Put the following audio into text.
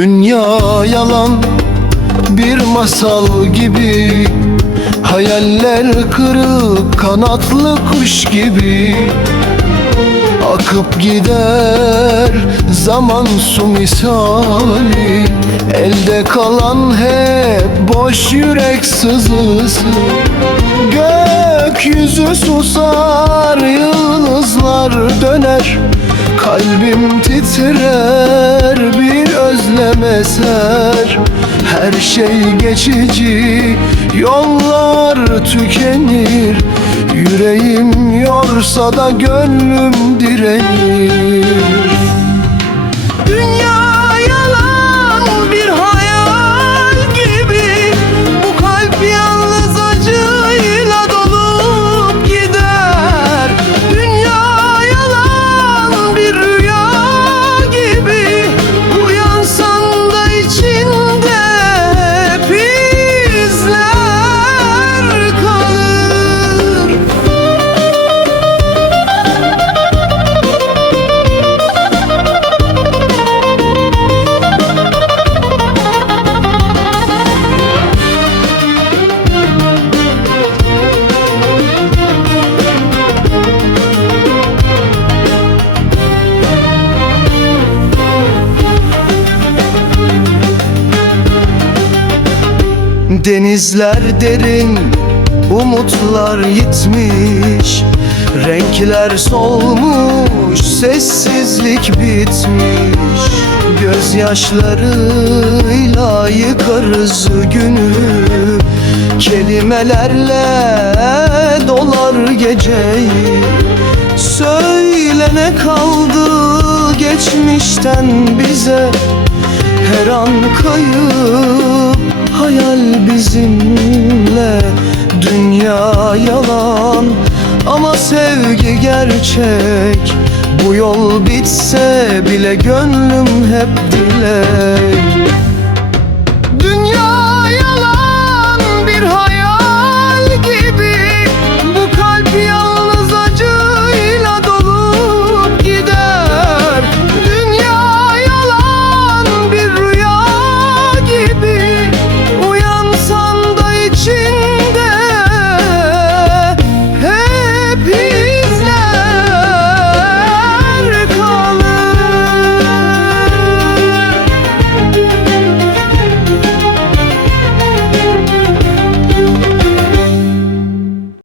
Dünya yalan bir masal gibi. Hayaller kırık kanatlı kuş gibi. Akıp gider zaman su misali. Elde kalan hep boş yürek sızısı. Gökyüzü susar yıldızlar döner. Kalbim titrer eser Her şey geçici yollar tükenir Yüreğim yorsa da gönlüm direnir Denizler derin, umutlar yitmiş Renkler solmuş, sessizlik bitmiş. Gözyaşlarıyla yıkarız günü Kelimelerle dolar geceyi. Söyle ne kaldı geçmişten bize her an kayıp hayal bizimle. Dünya yalan ama sevgi gerçek. Bu yol bitse bile gönlüm hep dilek. Dünya